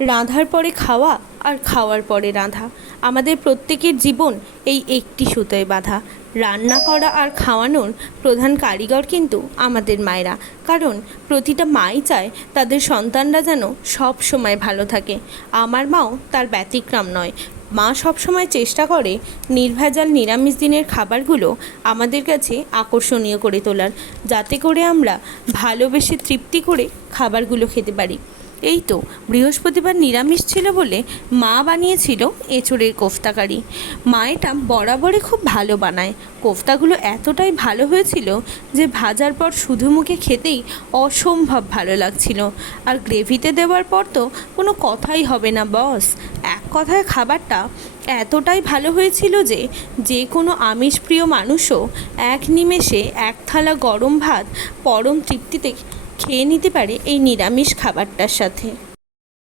রাঁধার পরে খাওয়া আর খাওয়ার পরে রাঁধা, আমাদের প্রত্যেকের জীবন এই একটি সুতোয় বাঁধা। রান্না করা আর খাওয়ানোর প্রধান কারিগর কিন্তু আমাদের মায়েরা, কারণ প্রতিটা মাই চায় তাদের সন্তানরা যেন সব সময় ভালো থাকে। আমার মাও তার ব্যতিক্রম নয়। মা সবসময় চেষ্টা করে নির্ভেজাল নিরামিষ দিনের খাবারগুলো আমাদের কাছে আকর্ষণীয় করে তোলার, যাতে করে আমরা ভালোবেসে তৃপ্তি করে খাবারগুলো খেতে পারি। এই তো বৃহস্পতিবার নিরামিষ ছিল বলে মা বানিয়েছিল এঁচোড়ের কোফতাকারি। মা এটা বরাবরই খুব ভালো বানায়। কোফতাগুলো এতটাই ভালো হয়েছিল যে ভাজার পর শুধু মুখে খেতেই অসম্ভব ভালো লাগছিল। আর গ্রেভিতে দেওয়ার পর তো কোনো কথাই হবে না বস। এক কথায় খাবারটা এতটাই ভালো হয়েছিল যে যে কোনো আমিষপ্রিয় মানুষও এক নিমেষে এক থালা গরম ভাত পরম তৃপ্তিতে খেয়ে নিতে পারে এই নিরামিষ খাবারটার সাথে।